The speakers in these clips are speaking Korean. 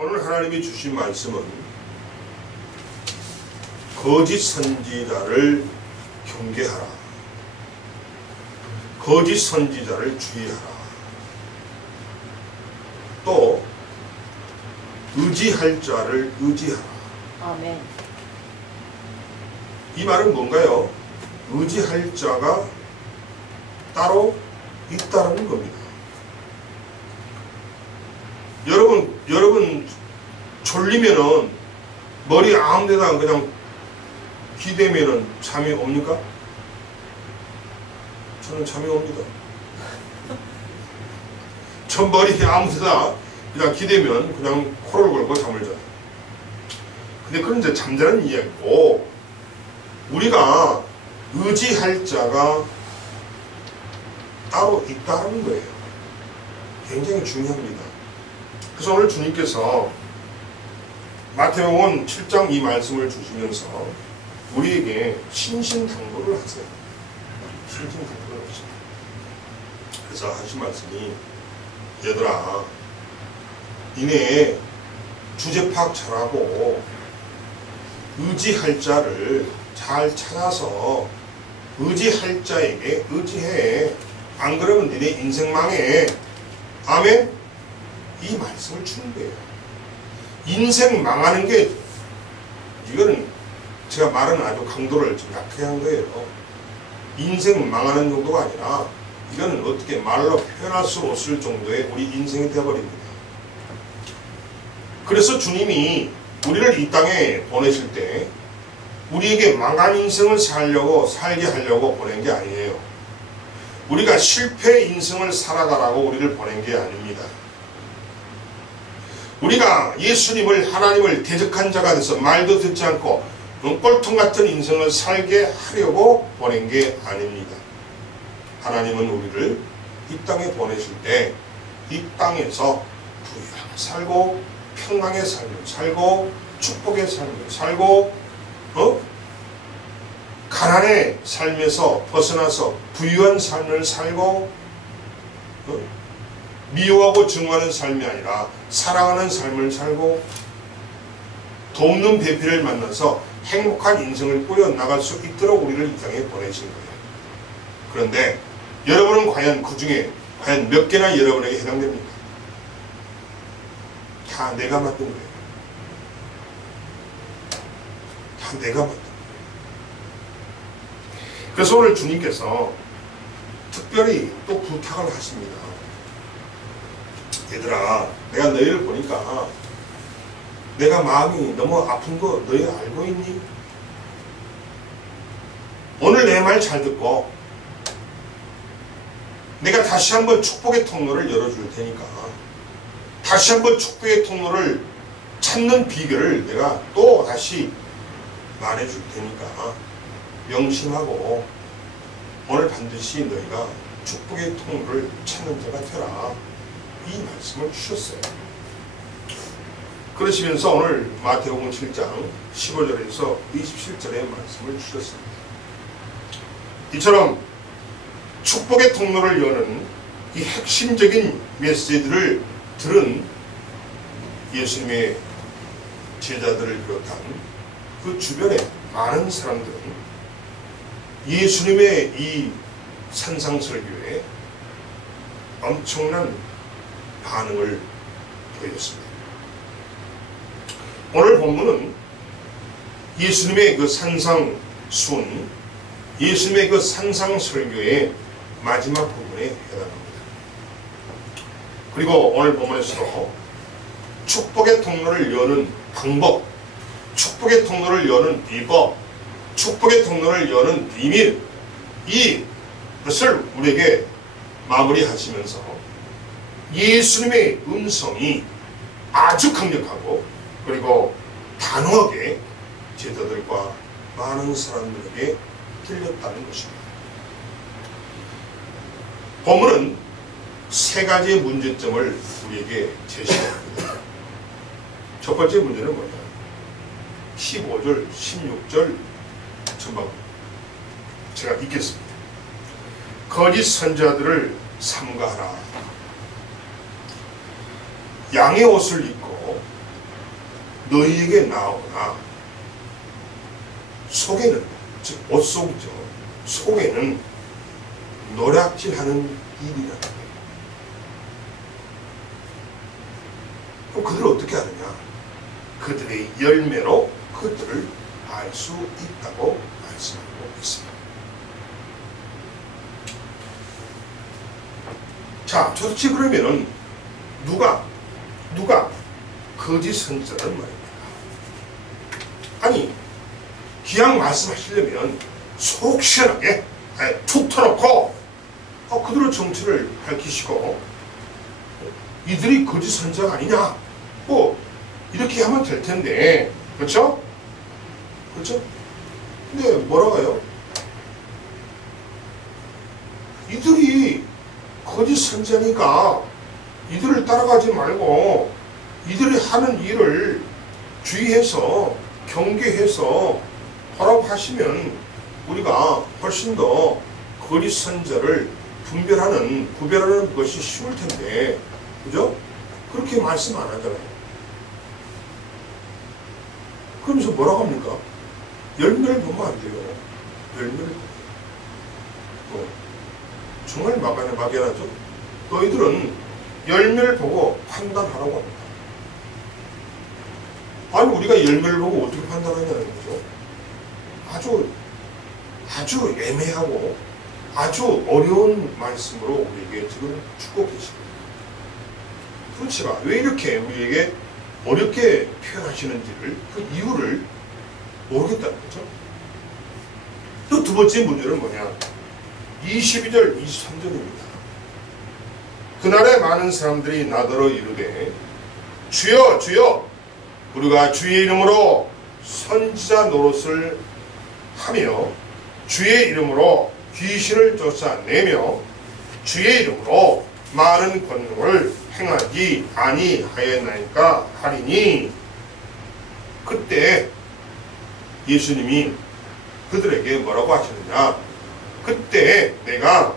오늘 하나님이 주신 말씀은 거짓 선지자를 경계하라. 거짓 선지자를 주의하라. 또 의지할 자를 의지하라. 아멘. 이 말은 뭔가요? 의지할 자가 따로 있다는 겁니다. 여러분 졸리면은 머리 아무 데나 그냥 기대면은 잠이 옵니까? 저는 잠이 옵니다. 저 머리 아무 데나 그냥 기대면 그냥 코를 걸고 잠을 자요. 근데 그건 이제 잠자는 이야기고, 우리가 의지할 자가 따로 있다는 거예요. 굉장히 중요합니다. 그래서 오늘 주님께서 마태복음 7장 이 말씀을 주시면서 우리에게 신신당부를 하세요. 신신당부를 하세요. 그래서 하신 말씀이, 얘들아, 니네 주제 파악 잘하고 의지할 자를 잘 찾아서 의지할 자에게 의지해. 안 그러면 니네 인생 망해. 아멘? 이 말씀을 주는 거예요. 인생 망하는 게, 이거는 제가 말은 아주 강도를 좀 약하게 한 거예요. 인생 망하는 정도가 아니라 이거는 어떻게 말로 표현할 수 없을 정도의 우리 인생이 되어버립니다. 그래서 주님이 우리를 이 땅에 보내실 때 우리에게 망한 인생을 살게 하려고 보낸 게 아니에요. 우리가 실패 인생을 살아가라고 우리를 보낸 게 아닙니다. 우리가 예수님을, 하나님을 대적한 자가 돼서 말도 듣지 않고 꼴통 같은 인생을 살게 하려고 보낸 게 아닙니다. 하나님은 우리를 이 땅에 보내실 때 이 땅에서 부유하게 살고 평강의 삶을 살고 축복의 삶을 살고 가난의 삶에서 벗어나서 부유한 삶을 살고 미워하고 증오하는 삶이 아니라 사랑하는 삶을 살고 돕는 배필을 만나서 행복한 인생을 꾸려나갈 수 있도록 우리를 이 땅에 보내신 거예요. 그런데 여러분은 과연 그 중에 과연 몇 개나 여러분에게 해당됩니까? 다 내가 만든 거예요. 다 내가 만든 거예요. 그래서 오늘 주님께서 특별히 또 부탁을 하십니다. 얘들아, 내가 너희를 보니까 내가 마음이 너무 아픈 거 너희 알고 있니? 오늘 내 말 잘 듣고 내가 다시 한번 축복의 통로를 열어줄 테니까, 다시 한번 축복의 통로를 찾는 비결을 내가 또 다시 말해줄 테니까 명심하고 오늘 반드시 너희가 축복의 통로를 찾는 자가 되라. 이 말씀을 주셨어요. 그러시면서 오늘 마태복음 7장 15절에서 27절의 말씀을 주셨습니다. 이처럼 축복의 통로를 여는 이 핵심적인 메시지들을 들은 예수님의 제자들을 비롯한 그 주변의 많은 사람들은 예수님의 이 산상설교에 엄청난 반응을 보였습니다. 오늘 본문은 예수님의 그 산상순, 예수님의 그 산상설교의 마지막 부분에 해당합니다. 그리고 오늘 본문에서도 축복의 통로를 여는 방법, 축복의 통로를 여는 비법, 축복의 통로를 여는 비밀, 이것을 우리에게 마무리하시면서 예수님의 음성이 아주 강력하고 그리고 단호하게 제자들과 많은 사람들에게 들렸다는 것입니다. 본문은 세 가지의 문제점을 우리에게 제시합니다. 첫 번째 문제는 뭐냐? 15절, 16절 전반 제가 읽겠습니다. 거짓 선지자들을 삼가하라. 양의 옷을 입고 너희에게 나오나 속에는, 즉 옷속이죠. 속에는 노략질하는 일이라는 거예요. 그럼 그들을 어떻게 하느냐? 그들의 열매로 그들을 알 수 있다고 말씀하고 있습니다. 자, 도대체 그러면은 누가 거짓 선지자란 말입니다. 아니, 기왕 말씀하시려면 속 시원하게 툭 터놓고 그들의 정체를 밝히시고 이들이 거짓 선지자가 아니냐, 뭐 이렇게 하면 될 텐데, 그렇죠? 그렇죠? 근데 뭐라고요? 이들이 거짓 선지자니까 이들을 따라가지 말고 이들이 하는 일을 주의해서 경계해서 허락하시면 우리가 훨씬 더 거짓 선지자를 구별하는 것이 쉬울 텐데, 그죠? 그렇게 말씀 안 하잖아요. 그러면서 뭐라고 합니까? 열매를 보면 안 돼요. 열매를 보면. 정말 막연하죠? 너희들은 열매를 보고 판단하라고 합니다. 아니, 우리가 열매를 보고 어떻게 판단하냐는 거죠. 아주 애매하고 아주 어려운 말씀으로 우리에게 지금 주고 계십니다. 그렇지만 왜 이렇게 우리에게 어렵게 표현하시는지를, 그 이유를 모르겠다는 거죠. 또 두 번째 문제는 뭐냐? 22절, 23절입니다. 그날에 많은 사람들이 나더러 이르되 주여 주여 우리가 주의 이름으로 선지자 노릇을 하며 주의 이름으로 귀신을 쫓아내며 주의 이름으로 많은 권능을 행하지 아니하였나이까 하리니, 그때 예수님이 그들에게 뭐라고 하시느냐? 그때 내가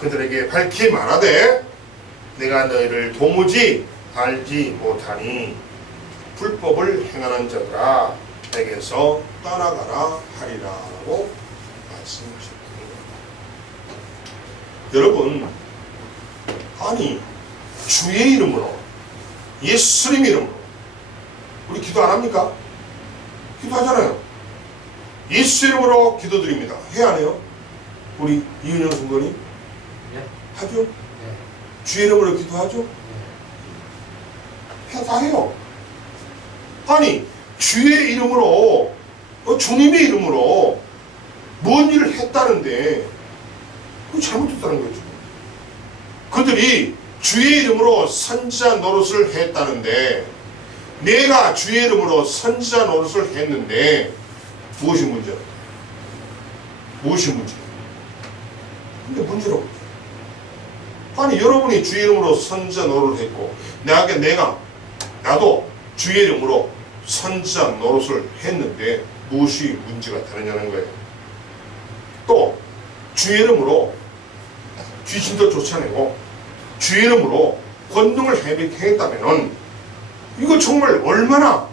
그들에게 밝히 말하되 내가 너희를 도무지 알지 못하니 불법을 행하는 자들아 내게서 떠나가라 하리라고 말씀하셨습니다. 여러분, 아니, 주의 이름으로, 예수님 이름으로 우리 기도 안 합니까? 기도하잖아요. 예수 이름으로 기도드립니다. 해야 안 해요? 우리 이은영 선거님? 네. 하죠? 네. 주의 이름으로 기도하죠? 네. 다 해요. 아니, 주의 이름으로, 주님의 이름으로 뭔 일을 했다는데 그거 잘못했다는 거죠. 그들이 주의 이름으로 선지자 노릇을 했다는데, 내가 주의 이름으로 선지자 노릇을 했는데 무엇이 문제야? 무엇이 문제야? 근데 문제라고. 아니, 여러분이 주의 이름으로 선지자 노릇을 했고 나도 주의 이름으로 선지자 노릇을 했는데 무엇이 문제가 되느냐는 거예요. 또 주의 이름으로 귀신도 쫓아내고 주의 이름으로 권능을 행했다면 이거 정말 얼마나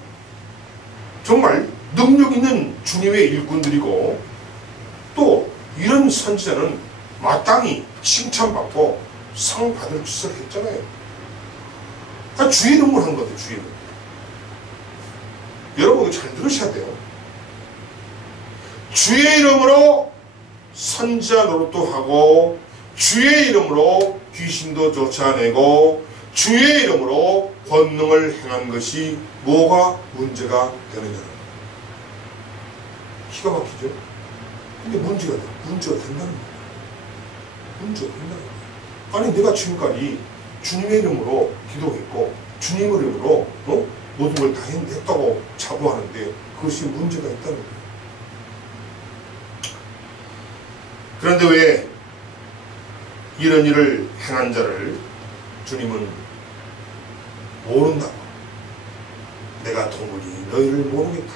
정말 능력 있는 주님의 일꾼들이고, 또 이런 선지자는 마땅히 칭찬받고 상 받을 짓을 했잖아요. 주의 이름으로 한 거죠. 주의 이름. 여러분 잘 들으셔야 돼요. 주의 이름으로 선지자 노릇도 하고 주의 이름으로 귀신도 쫓아내고 주의 이름으로 권능을 행한 것이 뭐가 문제가 되느냐. 기가 막히죠. 근데 문제가 된다는 거예요. 문제가 된다는 거예요. 아니, 내가 지금까지 주님의 이름으로 기도했고 주님의 이름으로 모든 걸 다 했다고 자부하는데 그것이 문제가 있다는 거예요. 그런데 왜 이런 일을 행한 자를 주님은 모른다고, 내가 도무지 너희를 모르겠다,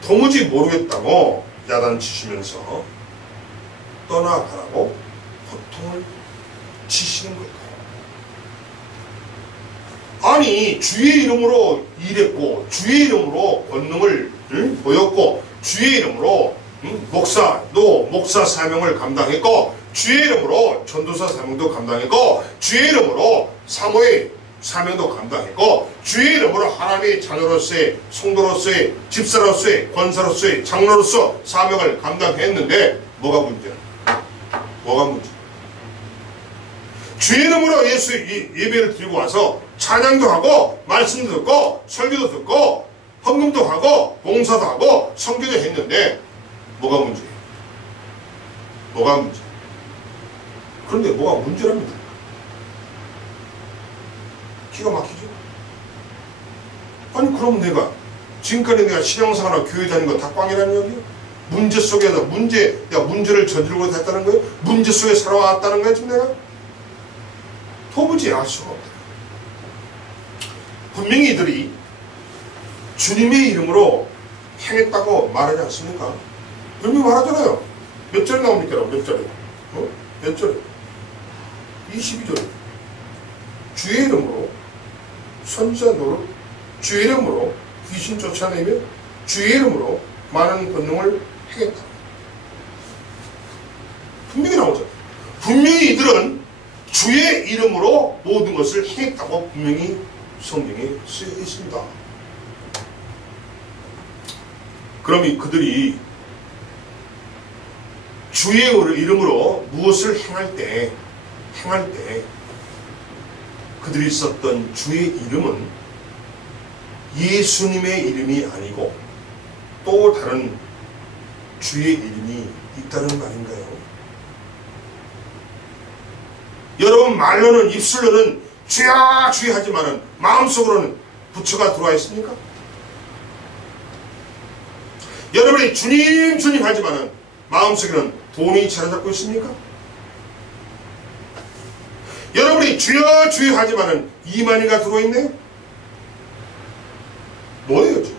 도무지 모르겠다고 야단치시면서 떠나가라고 호통을 치시는 걸까요? 아니 주의 이름으로 일했고 주의 이름으로 권능을 보였고 주의 이름으로 목사 사명을 감당했고 주의 이름으로 전도사 사명도 감당했고 주의 이름으로 사모의 사명도 감당했고 주의 이름으로 하나님의 자녀로서의 성도로서의 집사로서의 권사로서의 장로로서 사명을 감당했는데 뭐가 문제야? 뭐가 문제? 주의 이름으로 예수 예배를 드리고 와서 찬양도 하고 말씀도 듣고 설교도 듣고 헌금도 하고 봉사도 하고 선교도 했는데 뭐가 문제예요? 뭐가 문제? 그런데 뭐가 문제랍니다. 기가 막히죠. 아니 그럼 내가 지금까지 내가 신앙생활하고 교회 다닌 거 다 꽝이라는 얘기예요? 문제 속에서 내가 문제를 저지르고 했다는 거예요? 문제 속에 살아왔다는 거예요 지금 내가? 도무지 알 수가 없다. 분명히 이들이 주님의 이름으로 행했다고 말하지 않습니까? 분명히 말하잖아요. 몇 절에 나옵니까? 몇 절에? 몇 절에? 22절에 주의 이름으로 선지자 노릇, 주의 이름으로 귀신 쫓아내며 주의 이름으로 많은 권능을 행했다. 분명히 나오죠. 분명히 이들은 주의 이름으로 모든 것을 행했다고 분명히 성경에 쓰여 있습니다. 그럼 그들이 주의 이름으로 무엇을 행할 때 그들이 썼던 주의 이름은 예수님의 이름이 아니고 또 다른 주의 이름이 있다는 말인가요? 여러분 말로는 입술로는 주야 주야 하지만은 마음속으로는 부처가 들어와 있습니까? 여러분이 주님 주님 하지만은 마음속에는 돈이 자리 잡고 있습니까? 여러분이 주여 주여 하지만은 이만희가 들어있네? 뭐예요 지금?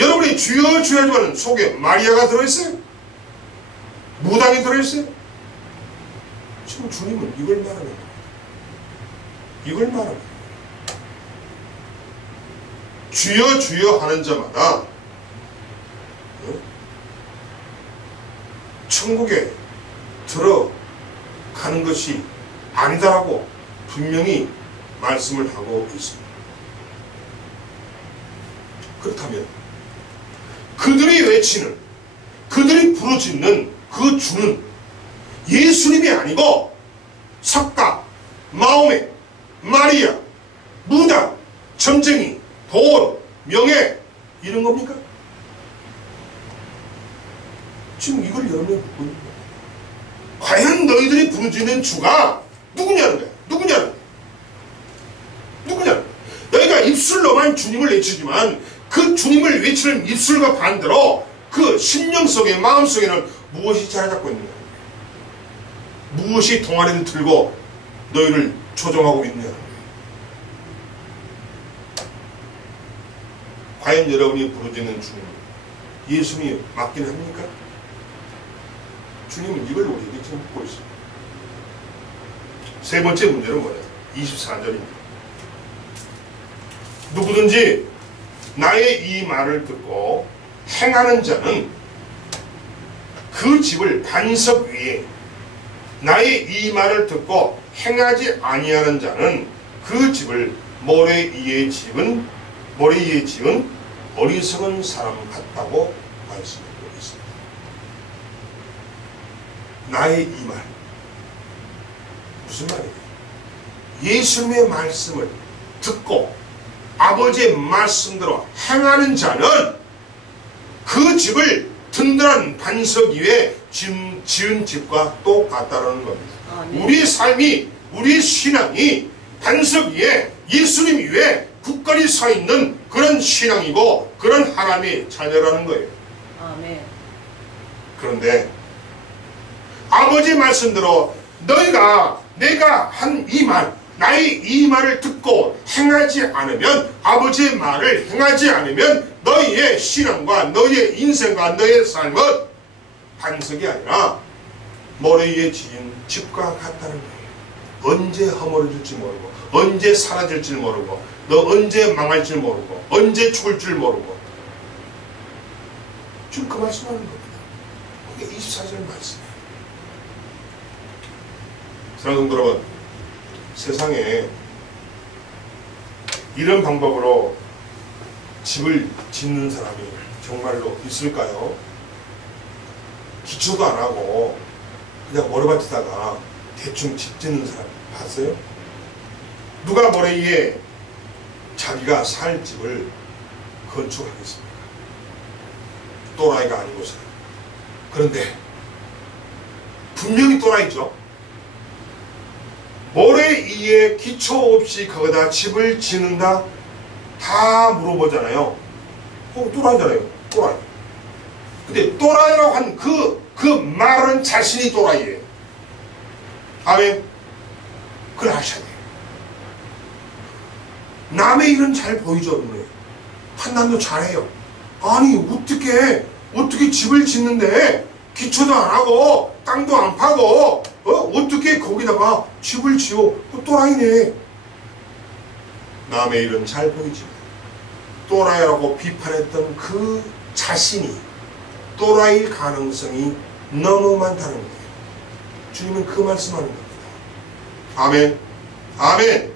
여러분이 주여 주여 하지만은 속에 마리아가 들어있어요? 무당이 들어있어요? 지금 주님은 이걸 말하는 거예요. 이걸 말하는 거예요. 주여 주여 하는 자마다 천국에 들어가는 것이 아니다라고 분명히 말씀을 하고 있습니다. 그렇다면 그들이 외치는, 그들이 부르짖는 그 주는 예수님이 아니고 석가, 마호메, 마리아, 무당, 점쟁이, 돈, 명예 이런 겁니까? 지금 이걸 여러분이 묻고 있는 거예요. 과연 너희들이 부르짖는 주가 누구냐는 거야. 누구냐는 거야. 누구냐는 거야. 너희가 입술로만 주님을 외치지만 그 주님을 외치는 입술과 반대로 그 심령 속에 마음 속에는 무엇이 자리 잡고 있느냐. 무엇이 동아리를 들고 너희를 조종하고 있느냐. 과연 여러분이 부르짖는 주님 예수님이 맞긴 합니까? 주님은 이걸 우리에게 지금 묻고 있습니다. 세 번째 문제는 뭐냐? 24절입니다. 누구든지 나의 이 말을 듣고 행하는 자는 그 집을 반석 위에, 나의 이 말을 듣고 행하지 아니하는 자는 그 집을 모래 위에 지은 어리석은 사람 같다고 말씀하고 있습니다. 나의 이 말 무슨 말이에요? 예수님의 말씀을 듣고 아버지의 말씀대로 행하는 자는 그 집을 든든한 반석 위에 지은 집과 똑같다는 겁니다. 네. 우리의 삶이, 우리의 신앙이 반석 위에 예수님 위에 굳건히 서 있는 그런 신앙이고 그런 하나님의 자녀라는 거예요. 아멘. 그런데 아버지 말씀대로 너희가 내가 한 이 말, 나의 이 말을 듣고 행하지 않으면, 아버지의 말을 행하지 않으면 너희의 신앙과 너희의 인생과 너희의 삶은 반석이 아니라 모래 위에 지은 집과 같다는 거예요. 언제 허물어질지 모르고 언제 사라질지 모르고 너 언제 망할 줄 모르고 언제 죽을 줄 모르고. 지금 그 말씀하는 겁니다. 그게 24절 말씀이에요. 사랑하는 성도 여러분, 세상에 이런 방법으로 집을 짓는 사람이 정말로 있을까요? 기초도 안 하고 그냥 모래밭에다가 대충 집 짓는 사람 봤어요? 누가 모래 위에 자기가 살 집을 건축하겠습니까? 또라이가 아니고서. 그런데 분명히 또라이죠. 모래 위에 기초 없이 거기다 집을 짓는다 다 물어보잖아요. 또라이잖아요. 또라이. 근데 또라이라고 한 그 말은 자신이 또라이예요. 아멘. 그걸 하셔야 돼요. 남의 일은 잘 보이죠. 눈에. 판단도 잘해요. 아니 어떻게 집을 짓는데 기초도 안 하고 땅도 안 파고 어떻게 거기다가 집을 지어. 또라이네. 남의 일은 잘 보이지만 또라이라고 비판했던 그 자신이 또라이일 가능성이 너무 많다는 거예요. 주님은 그 말씀하는 겁니다. 아멘. 아멘.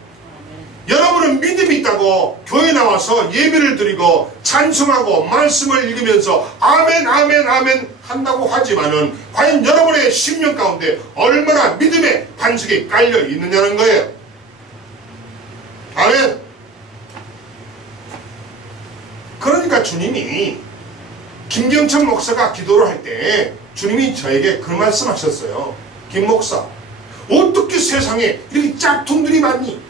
여러분은 믿음이 있다고 교회 나와서 예배를 드리고 찬송하고 말씀을 읽으면서 아멘 아멘 아멘 한다고 하지만은 과연 여러분의 심령 가운데 얼마나 믿음의 반석이 깔려 있느냐는 거예요. 아멘. 그러니까 주님이 김경천 목사가 기도를 할 때 주님이 저에게 그 말씀하셨어요. 김 목사, 어떻게 세상에 이렇게 짝퉁들이 많니?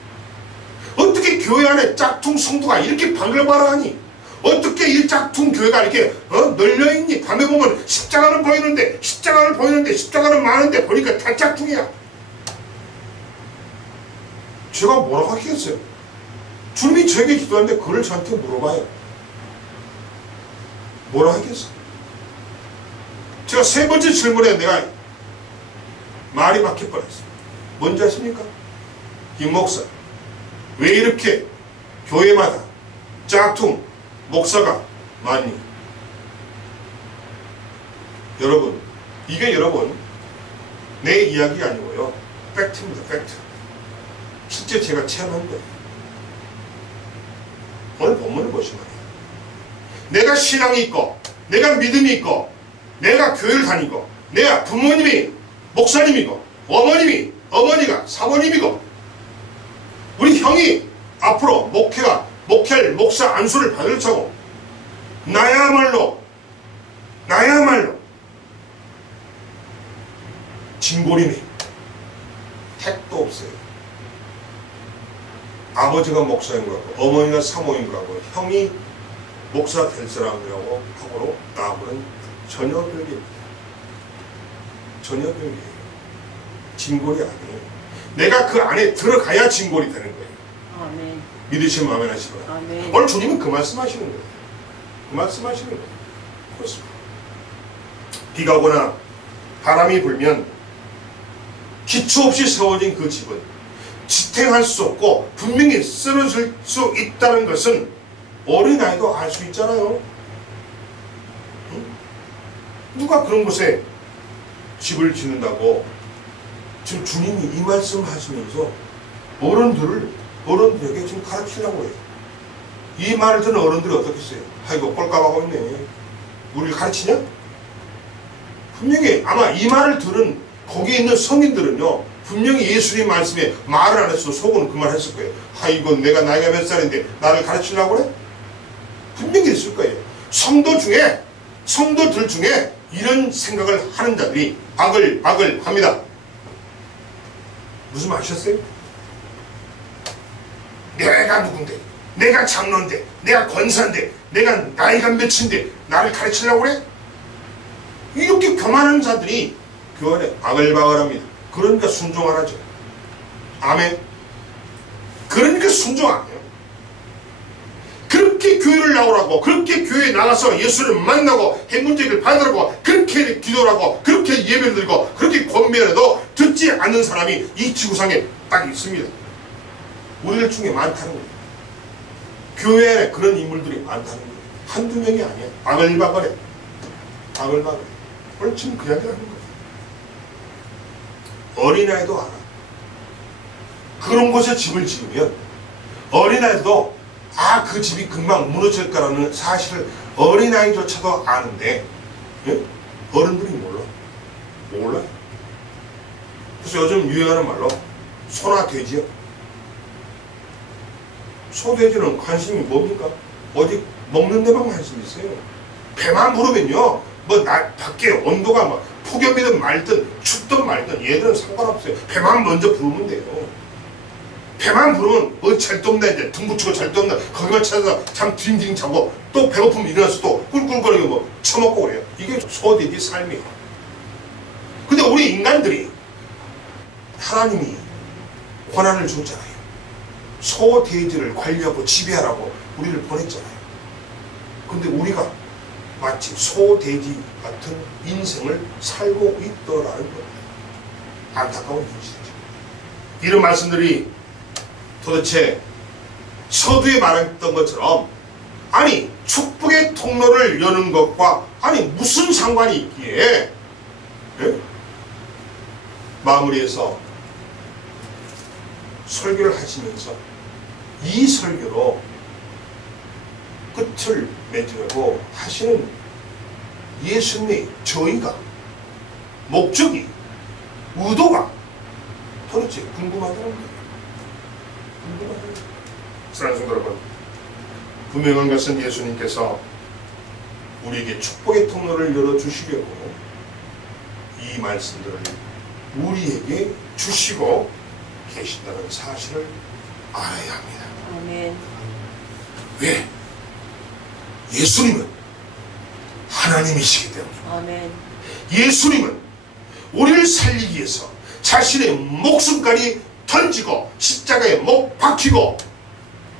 어떻게 교회 안에 짝퉁 성도가 이렇게 방글방글하니? 어떻게 이 짝퉁 교회가 이렇게 널려있니? 밤에 보면 십자가는 보이는데 십자가는 많은데 보니까 다 짝퉁이야. 제가 뭐라고 하겠어요? 주님이 저에게 기도하는데 그걸 저한테 물어봐요. 뭐라 하겠어? 제가 세 번째 질문에 내가 말이 막혀버렸어요. 뭔지 아십니까? 김 목사, 왜 이렇게 교회마다 짝퉁 목사가 많니? 여러분, 이게 여러분 내 이야기가 아니고요. 팩트입니다. 팩트. 실제 제가 체험한 거예요. 오늘 본문을 보시면 내가 신앙이 있고 내가 믿음이 있고 내가 교회를 다니고 내가 부모님이 목사님이고 어머니가 사모님이고 우리 형이 앞으로 목회할 목사 안수를 받을 차고 나야말로 진골이네. 택도 없어요. 아버지가 목사인 것 같고 어머니가 사모인 것 같고 형이 목사 될 사람이라고 하고로 나하고는 전혀 별개입니다. 전혀 별개예요. 진골이 아니에요. 내가 그 안에 들어가야 진골이 되는 거예요. 아멘. 믿으시면 아멘 하시기 바랍니다. 아멘. 오늘 주님은 그 말씀하시는 거예요. 그 말씀하시는 거예요. 그렇습니다. 비가 오거나 바람이 불면 기초 없이 세워진 그 집은 지탱할 수 없고 분명히 쓰러질 수 있다는 것은 어린아이도 알 수 있잖아요. 응? 누가 그런 곳에 집을 짓는다고 지금 주님이 이 말씀 하시면서 어른들에게 지금 가르치려고 해요. 이 말을 듣는 어른들이 어떻겠어요? 아이고 꼴값하고 있네. 우리를 가르치냐? 분명히 아마 이 말을 들은 거기에 있는 성인들은요 분명히 예수님 말씀에 말을 안 했어. 속은 그 말 했을 거예요. 아이고 내가 나이가 몇 살인데 나를 가르치려고 그래? 분명히 있을 거예요. 성도들 중에 이런 생각을 하는 자들이 바글바글 합니다. 무슨 말 하셨어요? 내가 누군데, 내가 장로인데, 내가 권사인데, 내가 나이가 몇인데 나를 가르치려고 그래? 이렇게 교만한 자들이 교회 바글바글합니다. 그러니까 순종 안 하죠. 아멘. 그러니까 순종 안 해요. 그렇게 교회를 나오라고, 그렇게 교회에 나가서 예수를 만나고 행문제를 받으라고 그렇게 기도를 하고 그렇게 예배를 드리고 그렇게 권면해도 듣지 않는 사람이 이 지구상에 딱 있습니다. 우리들 중에 많다는 거예요. 교회 안에 그런 인물들이 많다는 거예요. 한두 명이 아니야. 바글바글해. 바글바글해. 오늘 지금 그 이야기를 하는 거예요. 어린아이도 알아. 그런 곳에 집을 지으면 어린아이도 그 집이 금방 무너질 거라는 사실을 어린아이조차도 아는데, 예? 어른들이 몰라. 그래서 요즘 유행하는 말로 소나 돼지요. 소돼지는 관심이 뭡니까? 어디 먹는 데만 관심이 있어요. 배만 부르면요, 밖에 온도가 폭염이든 말든 춥든 말든 얘들은 상관없어요. 배만 먼저 부르면 돼요. 배만 부르면 잘 떴나 이제 등 붙이고 잘 떴나 거기만 찾아서 잠 딩딩 자고 또 배고프면 일어나서 또 꿀꿀거리고 처먹고 그래요. 이게 소돼지 삶이에요. 근데 우리 인간들이 하나님이 권한을 줬잖아요. 소돼지를 관리하고 지배하라고 우리를 보냈잖아요. 근데 우리가 마치 소돼지 같은 인생을 살고 있더라는 겁니다. 안타까운 현실이죠. 이런 말씀들이 도대체 서두에 말했던 것처럼 축복의 통로를 여는 것과 무슨 상관이 있기에, 예? 마무리해서 설교를 하시면서 이 설교로 끝을 맺으려고 하시는 예수님의 저희가 목적이, 의도가 도대체 궁금하다는 거예요. 사랑하는 성도 여러분, 분명한 것은 예수님께서 우리에게 축복의 통로를 열어주시려고 이 말씀들을 우리에게 주시고 계신다는 사실을 알아야 합니다. 아멘. 왜? 예수님은 하나님이시기 때문에. 아멘. 예수님은 우리를 살리기 위해서 자신의 목숨까지 던지고 십자가에 못 박히고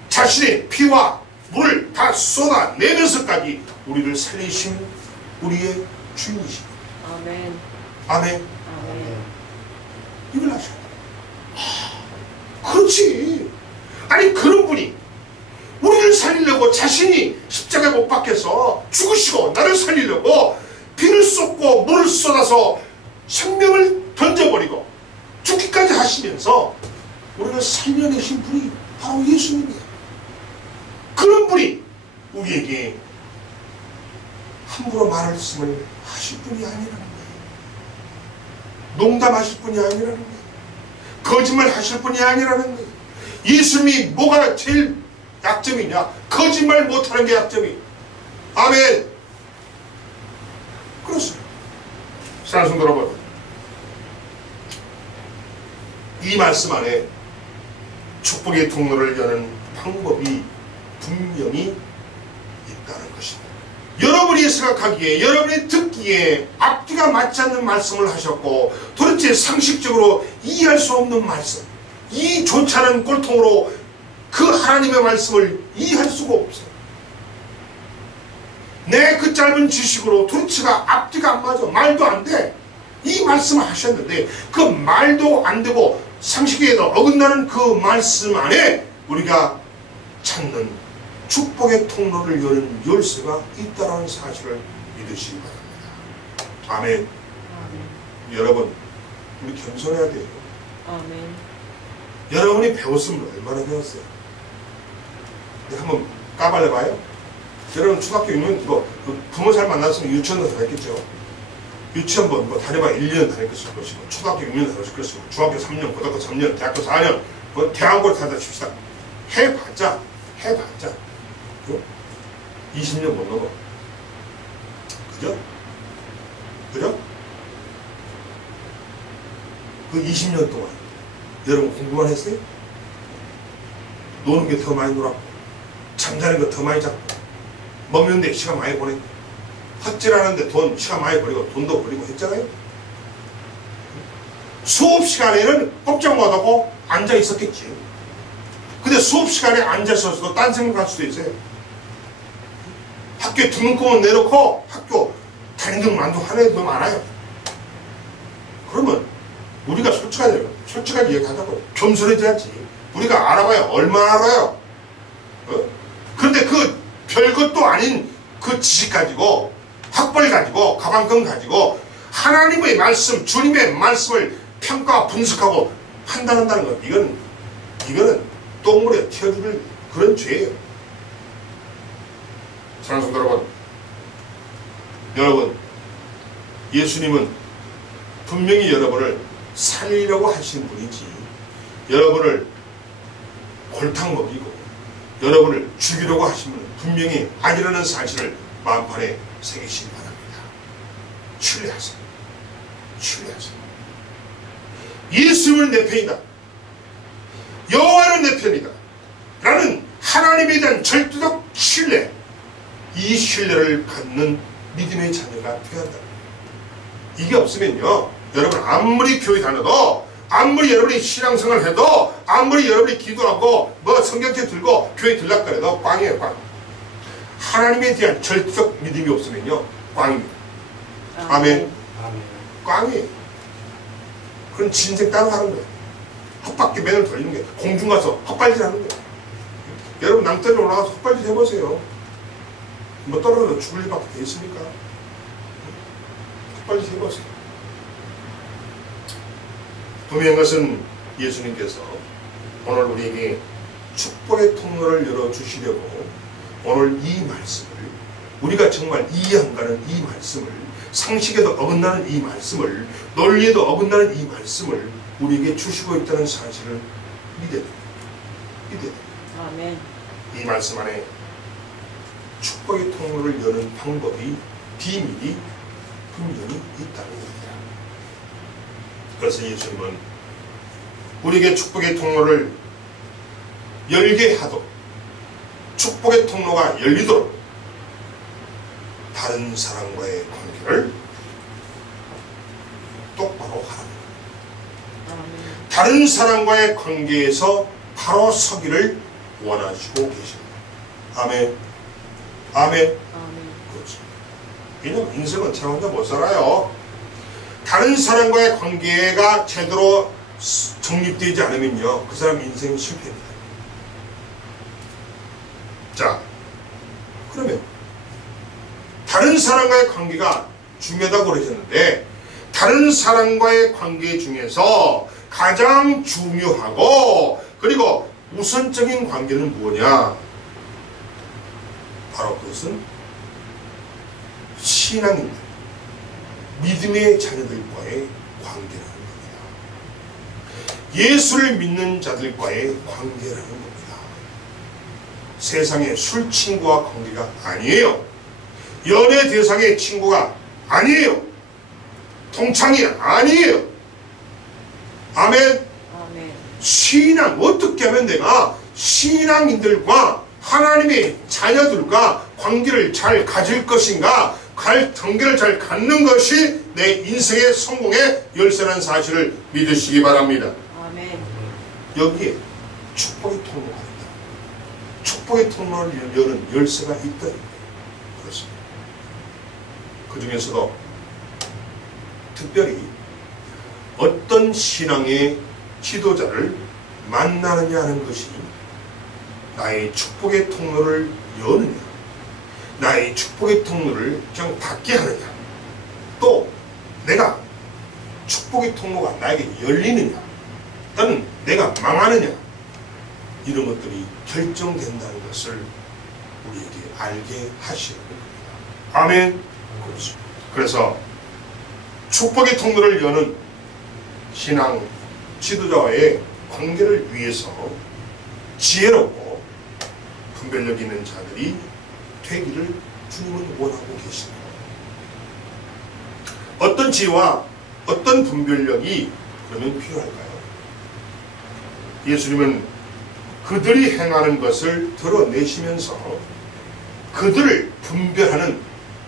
자신의 피와 물을 다 쏟아내면서까지 우리를 살리신 우리의 주인이십니다. 아멘. 아멘. 아멘. 이걸 아셔야 돼요. 그렇지. 그런 분이 우리를 살리려고 자신이 십자가에 못 박혀서 죽으시고 나를 살리려고 피를 쏟고 물을 쏟아서 생명을 던져버리고 죽기까지 하시면서 우리를 살려내신 분이 바로 예수님이에요. 그런 분이 우리에게 함부로 말씀을 하실 분이 아니라는 거예요. 농담하실 분이 아니라는 거예요. 거짓말 하실 분이 아니라는 거예요. 예수님이 뭐가 제일 약점이냐? 거짓말 못하는 게 약점이. 아멘. 그렇습니다. 사랑하는 성도 여러분, 이 말씀 안에 축복의 통로를 여는 방법이 분명히 있다는 것입니다. 여러분이 생각하기에, 여러분이 듣기에 앞뒤가 맞지 않는 말씀을 하셨고 도대체 상식적으로 이해할 수 없는 말씀, 이 좋지 않은 꼴통으로 그 하나님의 말씀을 이해할 수가 없어요. 내 그 짧은 지식으로 도대체가 앞뒤가 안 맞아. 말도 안 돼. 이 말씀을 하셨는데 그 말도 안 되고 상식에도 어긋나는 그 말씀 안에 우리가 찾는 축복의 통로를 여는 열쇠가 있다는 사실을 믿으시기 바랍니다. 아멘. 아멘. 여러분, 우리 겸손해야 돼요. 아멘. 여러분이 배웠으면 얼마나 배웠어요? 한번 까발려봐요. 여러분 초등학교 6년 부모 잘 만났으면 유치원도 다녔겠죠. 유치원 다녀봐 1년 다녔을 것이고 초등학교 6년 다녔을 것이고 중학교 3년, 고등학교 3년, 대학교 4년 대학원을 다니다 칩시다. 해봤자 20년 못 넘어. 그죠? 그 20년 동안 여러분 공부만 했어요? 노는 게 더 많이 놀았고 잠자는 거 더 많이 잡고 먹는데 시간 많이 보냈고 헛질하는데 시간 많이 버리고 돈도 버리고 했잖아요. 수업 시간에는 꼼짝 못하고 앉아 있었겠지. 근데 수업 시간에 앉아 있어서도 딴 생각할 수도 있어요. 학교에 등록금은 내놓고 학교 다니는 등 만족하는 애도 많아요. 그러면 우리가 솔직하게 얘기하자고 겸손해져야지. 우리가 알아봐야 얼마나 알아요? 별것도 아닌 그 지식 가지고 학벌 가지고 가방끈 가지고 하나님의 말씀, 주님의 말씀을 평가 분석하고 판단한다는 것, 이거는 똥물에 튀어주는 그런 죄예요. 사랑하는 성도 여러분, 예수님은 분명히 여러분을 살리려고 하신 분이지 여러분을 골탕 먹이고 여러분을 죽이려고 하신 분은 분명히 아니라는 사실을 마음판에 새기시기 바랍니다. 신뢰하세요. 신뢰하세요. 예수님은 내 편이다. 여호와는 내 편이다. 라는 하나님에 대한 절대적 신뢰, 이 신뢰를 갖는 믿음의 자녀가 되어야 한다. 이게 없으면요, 여러분 아무리 교회 다녀도, 아무리 여러분이 신앙생활을 해도, 아무리 여러분이 기도하고 뭐 성경책 들고 교회 들락다 해도 꽝이에요. 꽝. 하나님에 대한 절대적 믿음이 없으면요 꽝입니다. 아멘. 꽝이에요. 그건 진생 따로 하는 거예요. 헛바퀴 맨을 돌리는 거예요. 공중 가서 헛발질 하는 거예요. 여러분 낭떠러지 올라가서 헛발질 해보세요. 뭐 떨어져서 죽을 일밖에 돼 있습니까? 헛발질 해보세요. 분명한 것은 예수님께서 오늘 우리에게 축복의 통로를 열어주시려고 오늘 이 말씀을, 우리가 정말 이해 안 가는 이 말씀을, 상식에도 어긋나는 이 말씀을, 논리에도 어긋나는 이 말씀을 우리에게 주시고 있다는 사실을 믿어야 됩니다. 믿어야 됩니다. 아멘. 이 말씀 안에 축복의 통로를 여는 방법이, 비밀이 분명히 있다는 겁니다. 그래서 예수님은 우리에게 축복의 통로를 열게 하도록, 축복의 통로가 열리도록 다른 사람과의 관계를 똑바로 하랍니다. 다른 사람과의 관계에서 바로 서기를 원하시고 계십니다. 아멘. 아멘. 그렇죠. 왜냐하면 인생은 제 혼자 못 살아요. 다른 사람과의 관계가 제대로 정립되지 않으면요, 그 사람 인생은 실패입니다. 자, 그러면 다른 사람과의 관계가 중요하다고 그러셨는데, 다른 사람과의 관계 중에서 가장 중요하고 그리고 우선적인 관계는 뭐냐? 바로 그것은 신앙입니다. 믿음의 자녀들과의 관계라는 겁니다. 예수를 믿는 자들과의 관계라는 겁니다. 세상의 술 친구와 관계가 아니에요. 연애 대상의 친구가 아니에요. 동창이 아니에요. 아멘. 아멘. 신앙, 어떻게 하면 내가 신앙인들과 하나님의 자녀들과 관계를 잘 가질 것인가, 관계를 잘 갖는 것이 내 인생의 성공의 열쇠라는 사실을 믿으시기 바랍니다. 아멘. 여기에 축복의 통로가 있다. 축복의 통로를 여는 열쇠가 있다. 그렇습니다. 그 중에서도 특별히 어떤 신앙의 지도자를 만나느냐 하는 것이 나의 축복의 통로를 여느냐, 나의 축복의 통로를 그냥 닫게 하느냐, 또 내가 축복의 통로가 나에게 열리느냐, 또는 내가 망하느냐, 이런 것들이 결정된다는 것을 우리에게 알게 하시는 겁니다. 아멘. 그렇죠. 그래서 축복의 통로를 여는 신앙 지도자와의 관계를 위해서 지혜롭고 분별력 있는 자들이 되기를 주님은 원하고 계십니다. 어떤 지혜와 어떤 분별력이 그러면 필요할까요? 예수님은 그들이 행하는 것을 드러내시면서 그들을 분별하는,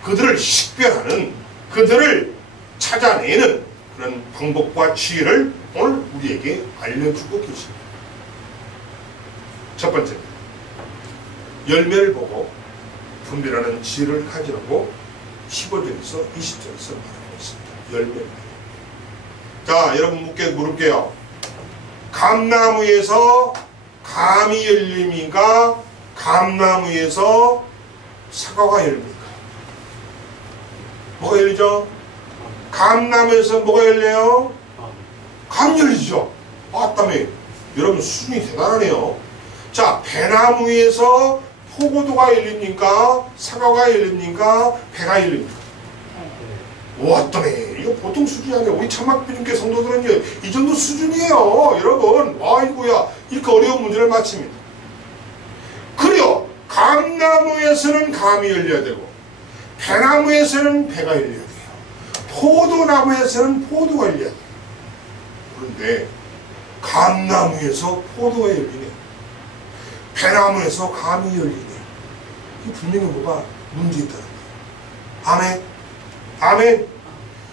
그들을 식별하는, 그들을 찾아내는 그런 방법과 지혜를 오늘 우리에게 알려주고 계십니다. 첫 번째, 열매를 보고 분별하는 지혜를 가지라고 15절에서 20절에서 말하고 있습니다. 열매. 자, 여러분 물을게요. 감나무에서 감이 열림이가 감나무에서 사과가 열립니까? 뭐가 열리죠? 감나무에서 뭐가 열려요? 감 열리죠. 맞다며. 여러분 수준이 대단하네요. 자, 배나무 위에서 포도가 열립니까? 사과가 열립니까? 배가 열립니까? 왔다네. 이거 보통 수준이 아니에요. 우리 참막비님께 성도들은요, 이 정도 수준이에요. 여러분, 아이고야, 이렇게 어려운 문제를 맞춥니다. 그래요. 감나무에서는 감이 열려야 되고, 배나무에서는 배가 열려야 돼요. 포도나무에서는 포도가 열려야 돼요. 그런데 감나무에서 포도가 열리네. 배나무에서 감이 열리네. 이 분명히 뭐가 문제 있다는 거예요. 아멘. 아멘.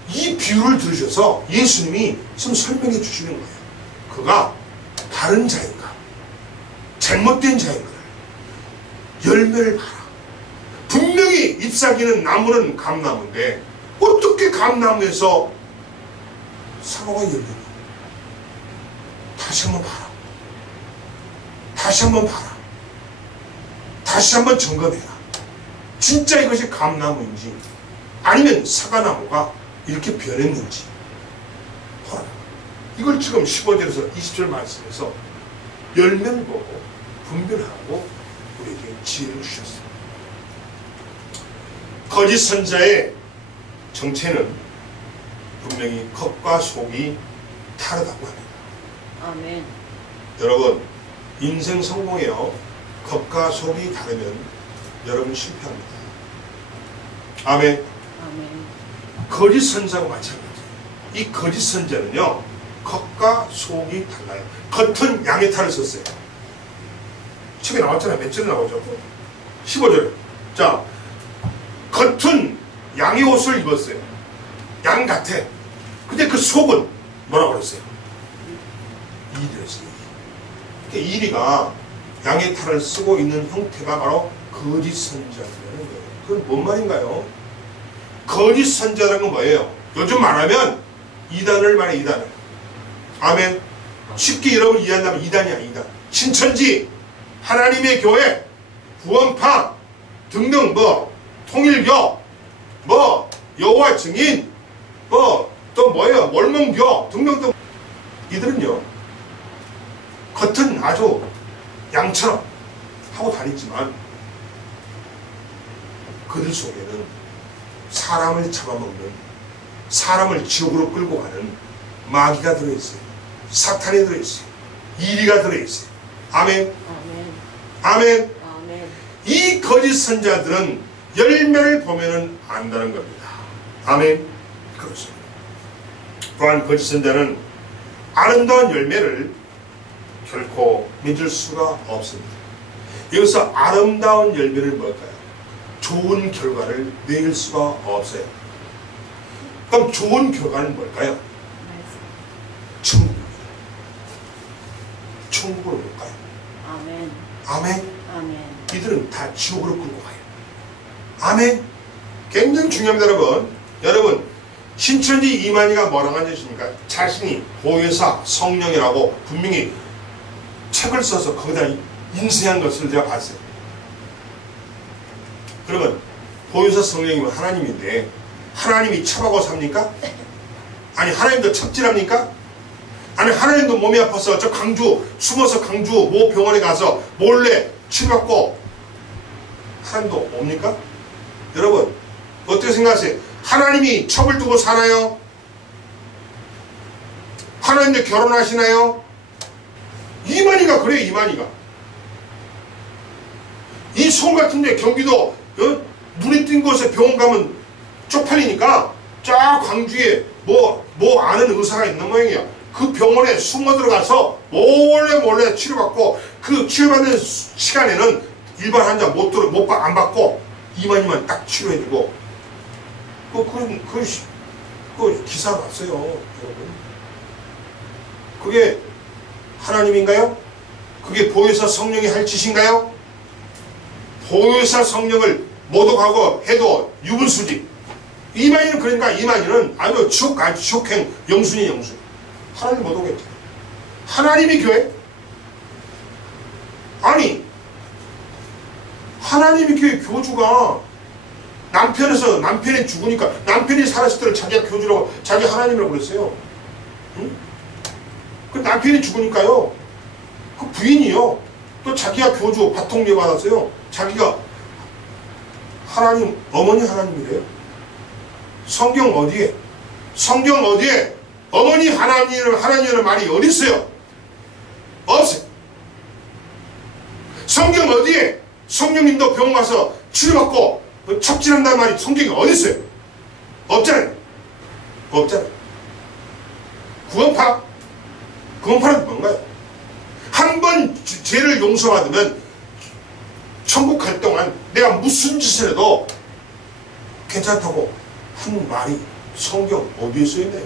이 비유를 들으셔서 예수님이 지금 설명해 주시는 거예요. 그가 바른 자인가 잘못된 자인가를 열매를 봐라. 분명히 잎사귀는 나무는 감나무인데 어떻게 감나무에서 사과가 열리니? 다시 한번 봐라. 다시 한번 봐라. 다시 한번 점검해라. 진짜 이것이 감나무인지 아니면 사과나무가 이렇게 변했는지 보라. 이걸 지금 15절에서 20절 말씀에서 열매를 보고 분별하고 우리에게 지혜를 주셨습니다. 거짓 선자의 정체는 분명히 겉과 속이 다르다고 합니다. 아멘. 여러분, 인생 성공에요, 겉과 속이 다르면 여러분 실패합니다. 아멘. 아멘. 거짓 선자와 마찬가지예요. 이 거짓 선자는요, 겉과 속이 달라요. 겉은 양의 탈을 썼어요. 책에 나왔잖아요. 몇 절에 나오죠? 15절. 자, 겉은 양의 옷을 입었어요. 양 같아. 근데 그 속은 뭐라고 그랬어요? 이리였어요. 그러니까 이리가 양의 탈을 쓰고 있는 형태가 바로 거짓 선자라는 거예요. 그건 뭔 말인가요? 거짓 선자라는 건 뭐예요? 요즘 말하면 이단을 말해, 이단을. 아멘. 쉽게 여러분 이해한다면 이단이야, 이단. 신천지, 하나님의 교회, 구원파 등등 통일교, 여호와 증인, 또 뭐예요? 몰몬교 등등. 이들은요, 겉은 아주 양처럼 하고 다니지만 그들 속에는 사람을 잡아먹는, 사람을 지옥으로 끌고 가는 마귀가 들어있어요. 사탄이 들어있어요. 이리가 들어있어요. 아멘. 아멘. 아멘. 아멘. 이 거짓 선자들은 열매를 보면은 안다는 겁니다. 아멘. 그렇습니다. 또한 거짓 선자는 아름다운 열매를 결코 맺을 수가 없습니다. 여기서 아름다운 열매를 뭘까요? 좋은 결과를 맺을 수가 없어요. 그럼 좋은 결과는 뭘까요? 천국입니다. 천국으로 못 가요. 아멘. 아멘. 아멘. 이들은 다 지옥으로 끌고 가요. 아멘. 굉장히 중요합니다, 여러분. 여러분, 신천지 이만희가 뭐라고 하셨습니까? 자신이 보혜사 성령이라고 분명히 책을 써서 거기다 인쇄한 것을 제가 봤어요. 그러면 보혜사 성령이면 하나님인데 하나님이 첩하고 삽니까? 아니, 하나님도 첩질합니까? 아니, 하나님도 몸이 아파서 저 강주, 숨어서 강주 모 병원에 가서 몰래 치료받고 하나님도 옵니까? 여러분, 어떻게 생각하세요? 하나님이 첩을 두고 사나요? 하나님도 결혼하시나요? 이만희가 그래요. 이만희가 이 서울 같은데 경기도 눈이 띈 곳에 병원 가면 쪽팔리니까 쫙 광주에 뭐 아는 의사가 있는 모양이야. 그 병원에 숨어 들어가서 몰래 치료받고, 그 치료받는 시간에는 일반 환자 안 받고 이만희만 딱 치료해주고, 그 기사 봤어요, 여러분. 그게 하나님인가요? 그게 보혜사 성령이 할 짓인가요? 보혜사 성령을 모독하고 해도 유분수지. 이만희는 그러니까 이만희는 아주 지옥행 영순이 영순. 하나님 모독했죠. 하나님이 교회? 아니, 하나님이 교주가 남편이 죽으니까 남편이 살았을 때는 자기가 교주라고 자기 하나님이라고 그랬어요. 응? 그 남편이 죽으니까요. 그 부인이요. 또 자기가 교주 바통령 받았어요. 자기가 하나님 어머니 하나님이래요. 성경 어디에 어머니 하나님이라는 말이 어디 있어요? 없어요. 성경 어디에 성령님도 병 와서 치료받고 척진한다는 말이 성경에 어디 있어요? 없잖아요. 구원파는 뭔가요? 한 번 죄를 용서받으면 천국 갈 동안 내가 무슨 짓을 해도 괜찮다고 한 말이 성경 어디에 써있나요?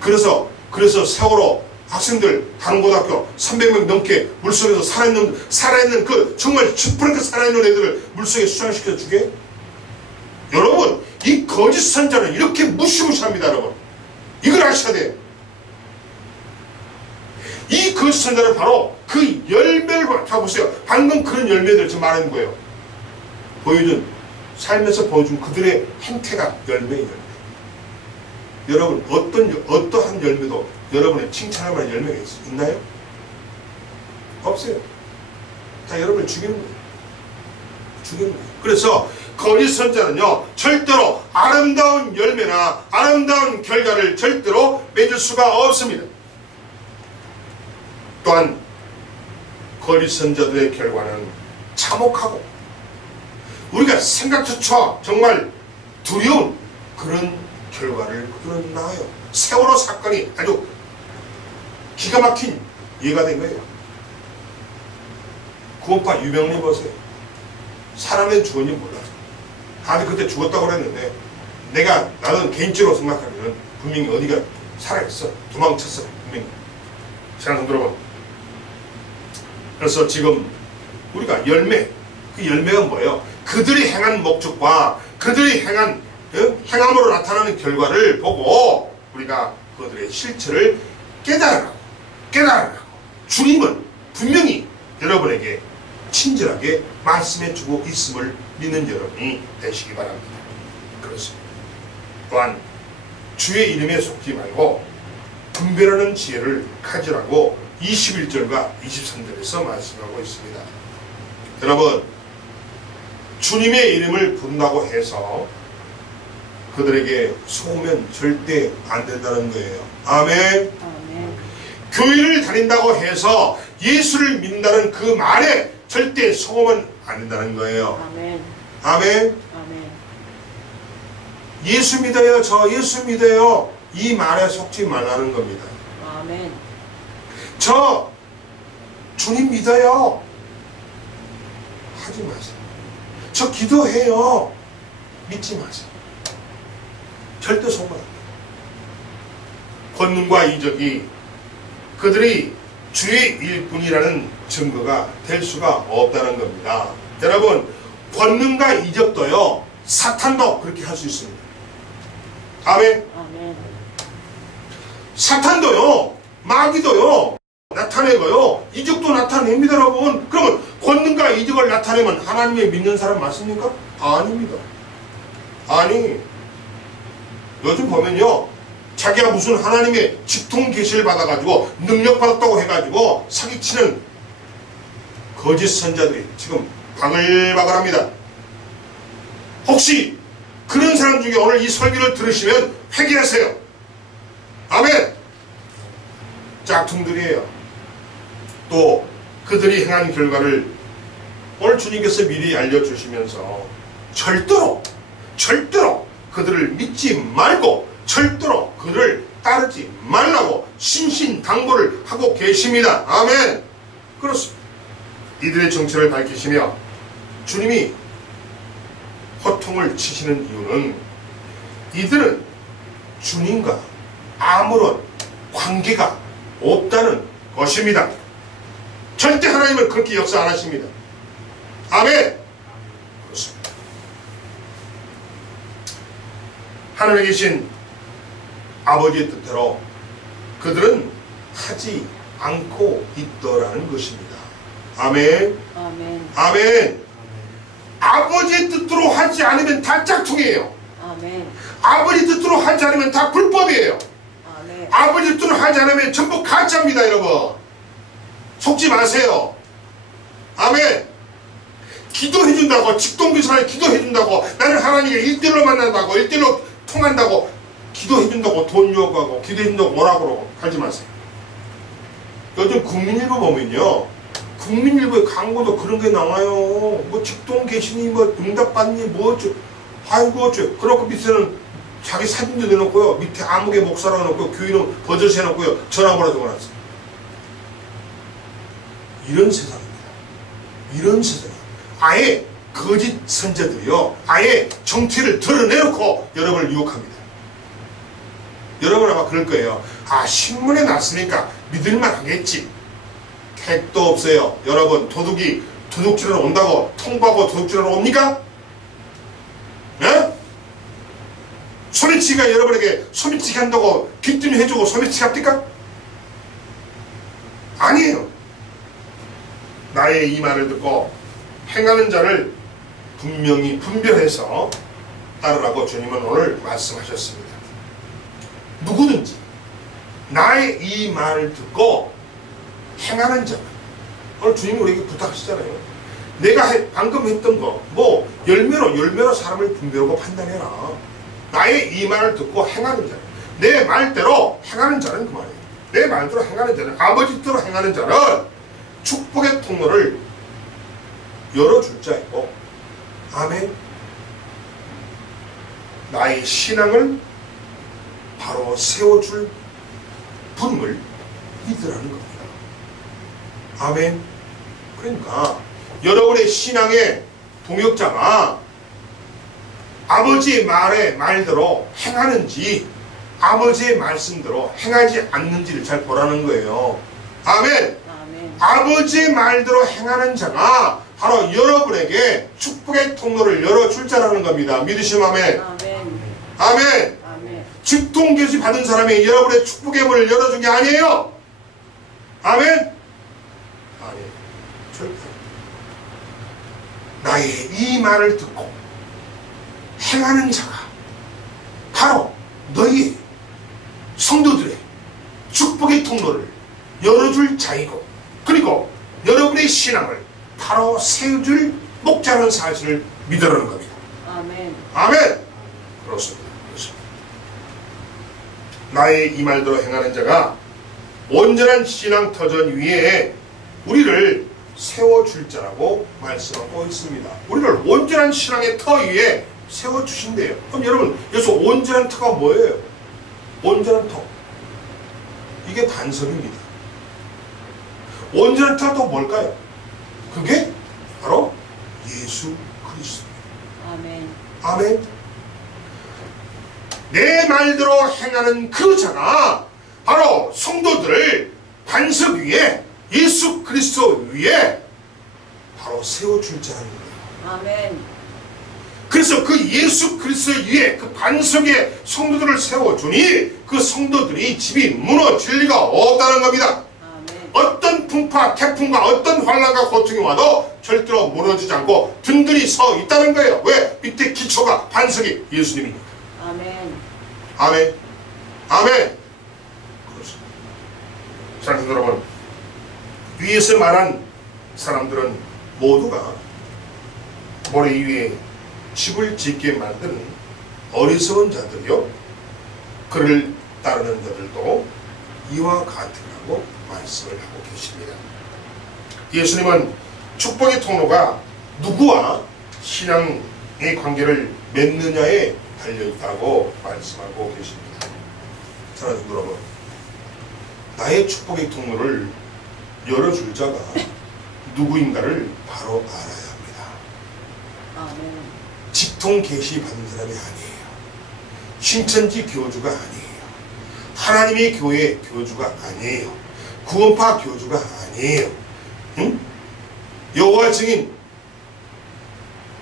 그래서 세월호 학생들 다른 고등학교 300명 넘게 물속에서 살아있는 그 정말 10% 살아있는 애들을 물속에 수장시켜 주게? 여러분, 이 거짓 선자는 이렇게 무시무시합니다. 여러분, 이걸 아셔야 돼요. 이 거짓 선자는 바로 그 열매를 다 보세요. 방금 그런 열매들 지금 말하는 거예요. 살면서 보여준 그들의 행태가 열매예요. 여러분, 어떠한 열매도 여러분의 칭찬할 만한 열매가 있나요? 없어요. 다 여러분을 죽이는 거예요. 그래서 거짓 선자는요, 절대로 아름다운 열매나 아름다운 결과를 절대로 맺을 수가 없습니다. 또한 거짓 선자들의 결과는 참혹하고 우리가 생각조차 정말 두려운 그런 결과를 그들은 낳아요. 세월호 사건이 아주 기가 막힌 예가 된 거예요. 구원파 유병리 보세요. 사람은 죽었니 몰라서 다들 그때 죽었다고 그랬는데 나는 개인적으로 생각하면 분명히 어디가 살아있어. 도망쳤어. 분명히. 신앙 여러분, 그래서 지금 우리가 그 열매가 뭐예요? 그들이 행한 목적과 그들이 행함으로 나타나는 결과를 보고 우리가 그들의 실체를 깨달으라고 주님은 분명히 여러분에게 친절하게 말씀해 주고 있음을 믿는 여러분이 되시기 바랍니다. 그렇습니다. 또한 주의 이름에 속지 말고 분별하는 지혜를 가지라고 21절과 23절에서 말씀하고 있습니다. 여러분, 주님의 이름을 부른다고 해서 그들에게 속으면 절대 안 된다는 거예요. 아멘. 교회를 다닌다고 해서 예수를 믿는다는 그 말에 절대 속으면 안 된다는 거예요. 아멘. 예수 믿어요. 저 예수 믿어요. 이 말에 속지 말라는 겁니다. 아멘. 저 주님 믿어요. 하지 마세요. 저 기도해요. 믿지 마세요. 절대 속으면 안 돼요. 권능과 이적이 그들이 주의 일꾼이라는 증거가 될 수가 없다는 겁니다. 여러분, 권능과 이적도요, 사탄도 그렇게 할 수 있습니다. 아멘. 사탄도요, 마귀도요 나타내고요, 이적도 나타냅니다. 여러분, 그러면 권능과 이적을 나타내면 하나님의 믿는 사람 맞습니까? 아닙니다. 아니, 요즘 보면요, 자기가 무슨 하나님의 직통 계시를 받아가지고 능력 받았다고 해가지고 사기치는 거짓 선자들이 지금 바글바글합니다. 혹시 그런 사람 중에 오늘 이 설교를 들으시면 회개하세요. 아멘. 짝퉁들이에요. 또 그들이 행한 결과를 오늘 주님께서 미리 알려주시면서 절대로 그들을 믿지 말고 절대로 그들을 따르지 말라고 신신당부를 하고 계십니다. 아멘. 그렇습니다. 이들의 정체를 밝히시며 주님이 호통을 치시는 이유는 이들은 주님과 아무런 관계가 없다는 것입니다. 절대 하나님은 그렇게 역사 안 하십니다. 아멘. 그렇습니다. 하늘에 계신 아버지의 뜻대로 그들은 하지 않고 있더라는 것입니다. 아멘. 아멘. 아멘. 아버지의 뜻대로 하지 않으면 다 짝퉁이에요. 아멘. 아버지 뜻대로 하지 않으면 다 불법이에요. 아멘. 아버지 뜻대로 하지 않으면 전부 가짜입니다, 여러분. 속지 마세요. 아멘. 기도해준다고, 직동기사를 기도해준다고, 나는 하나님을 1대1로 만난다고, 1대1로 통한다고, 기도해준다고 돈 요구하고, 기도해준다고 뭐라고 그러고, 하지 마세요. 요즘 국민일보 보면요, 국민일보의 광고도 그런 게 나와요. 뭐 직동 계시니, 뭐 응답받니, 뭐 어쩌, 아이고 어쩌. 그렇고 밑에는 자기 사진도 내놓고요, 밑에 아무개 목사라고 해놓고, 교회 이름 버젓이 해놓고요, 전화번호 적어놨어요. 이런 세상입니다. 이런 세상. 아예 거짓 선제들이요, 아예 정체를 드러내놓고 여러분을 유혹합니다. 여러분 아마 그럴 거예요. 아, 신문에 났으니까 믿을만 하겠지. 택도 없어요. 여러분, 도둑이 도둑질하러 온다고 통보하고 도둑질하러 옵니까? 네? 소매치기가 여러분에게 소매치기 한다고 귀뜸 해주고 소매치기 합니까? 아니에요. 나의 이 말을 듣고 행하는 자를 분명히 분별해서 따르라고 주님은 오늘 말씀하셨습니다. 누구든지 나의 이 말을 듣고 행하는 자, 오늘 주님이 우리에게 부탁하시잖아요. 내가 방금 했던 거, 뭐 열매로 사람을 분별하고 판단해라. 나의 이 말을 듣고 행하는 자, 내 말대로 행하는 자는 그 말이에요. 내 말대로 행하는 자는, 아버지 뜻대로 행하는 자는 축복의 통로를 열어줄 자이고, 아멘. 나의 신앙을 바로 세워줄 분을 믿으라는 겁니다. 아멘. 그러니까 여러분의 신앙의 동역자가 아버지의 말대로 행하는지 아버지의 말씀대로 행하지 않는지를 잘 보라는 거예요. 아멘. 아멘. 아버지의 말대로 행하는 자가 바로 여러분에게 축복의 통로를 열어줄 자라는 겁니다. 믿으시면 아멘. 아멘. 아멘. 아멘. 직통교시 받은 사람이 여러분의 축복의 문을 열어준 게 아니에요. 아멘. 아니에요. 절대. 나의 이 말을 듣고 행하는 자가 바로 너희 성도들의 축복의 통로를 열어줄 자이고, 그리고 여러분의 신앙을 바로 세워줄 목자라는 사실을 믿으라는 겁니다. 아멘. 아멘. 그렇습니다. 그렇습니다. 나의 이 말대로 행하는 자가 온전한 신앙 터전 위에 우리를 세워줄 자라고 말씀하고 있습니다. 우리를 온전한 신앙의 터 위에 세워주신대요. 그럼 여러분, 여기서 온전한 터가 뭐예요? 온전한 터, 이게 반석입니다. 온전한 터가 또 뭘까요? 그게 바로 예수 그리스도입니다. 아멘. 아멘. 내 말대로 행하는 그 자가 바로 성도들을 반석 위에, 예수 그리스도 위에 바로 세워줄 자라는 거예요. 아멘. 그래서 그 예수 그리스도 위에 그 반석에 성도들을 세워주니 그 성도들이 집이 무너질 리가 없다는 겁니다. 아멘. 어떤 풍파, 태풍과 어떤 환난과 고통이 와도 절대로 무너지지 않고 든든히 서 있다는 거예요. 왜? 밑에 기초가, 반석이 예수님이니까. 아멘. 아멘. 아멘. 그렇습니다. 사랑하는 여러분, 위에서 말한 사람들은 모두가 모래 위에 집을 짓게 만드는 어리석은 자들이요, 그를 따르는 자들도 이와 같으라고 말씀을 하고 계십니다. 예수님은 축복의 통로가 누구와 신앙의 관계를 맺느냐에 달려있다고 말씀하고 계십니다. 사랑하는 여러분, 나의 축복의 통로를 열어줄 자가 누구인가를 바로 알아야 합니다. 아멘. 직통 계시 받는 사람이 아니에요. 신천지 교주가 아니에요. 하나님의 교회 교주가 아니에요. 구원파 교주가 아니에요. 응? 여호와 증인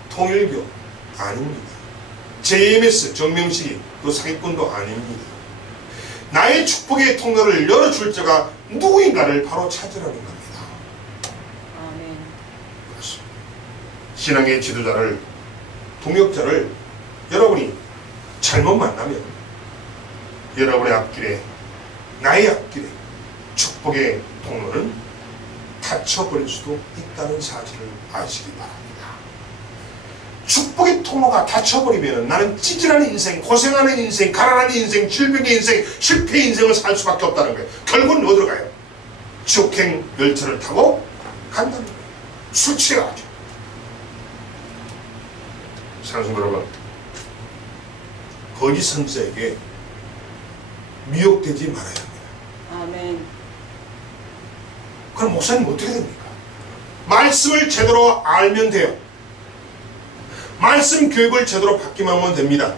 통일교 아닙니다. JMS 정명식이 그 사기꾼도 아닙니다. 나의 축복의 통로를 열어줄 자가 누구인가를 바로 찾으라는 겁니다. 아멘. 신앙의 지도자를, 동역자를 여러분이 잘못 만나면 여러분의 앞길에, 나의 앞길에 축복의 통로는 닫혀버릴 수도 있다는 사실을 아시기 바랍니다. 축복의 통로가 닫혀버리면 나는 찌질하는 인생, 고생하는 인생, 가난한 인생, 질병의 인생, 실패의 인생을 살 수밖에 없다는 거예요. 결국은 어디로 가요? 지옥행 열차를 타고 간다는 거예요. 술 취해가지고. 사랑하는 여러분, 거짓 선지자에게 미혹되지 말아야 합니다. 아멘. 그럼 목사님 어떻게 됩니까? 말씀을 제대로 알면 돼요. 말씀 교육을 제대로 받기만 하면 됩니다.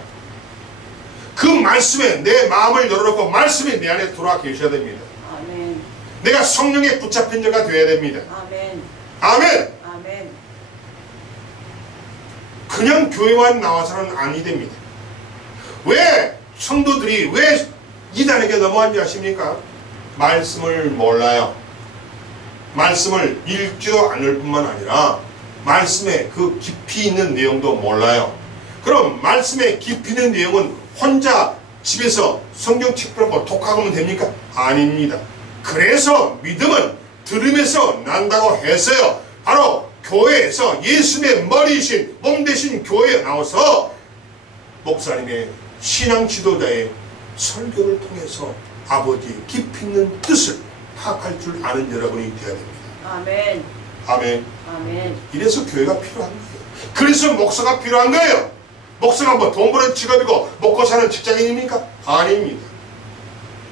그 말씀에 내 마음을 열어놓고 말씀이 내 안에 들어와 계셔야 됩니다. 아멘. 내가 성령에 붙잡힌 자가 되어야 됩니다. 아멘. 아멘. 아멘. 그냥 교회만 나와서는 아니 됩니다. 왜 성도들이 왜 이단에게 넘어간지 아십니까? 말씀을 몰라요. 말씀을 읽지도 않을 뿐만 아니라 말씀의 그 깊이 있는 내용도 몰라요. 그럼 말씀의 깊이 있는 내용은 혼자 집에서 성경책 펴고 독학하면 됩니까? 아닙니다. 그래서 믿음은 들음에서 난다고 했어요. 바로 교회에서 예수님의 머리이신 몸 대신 교회에 나와서 목사님의 신앙 지도자의 설교를 통해서 아버지의 깊이 있는 뜻을 파악할 줄 아는 여러분이 되어야 됩니다. 아멘. 아멘. 아멘. 이래서 교회가 필요한 거예요. 그래서 목사가 필요한 거예요. 목사가 뭐 돈 버는 직업이고 먹고 사는 직장인입니까? 아닙니다.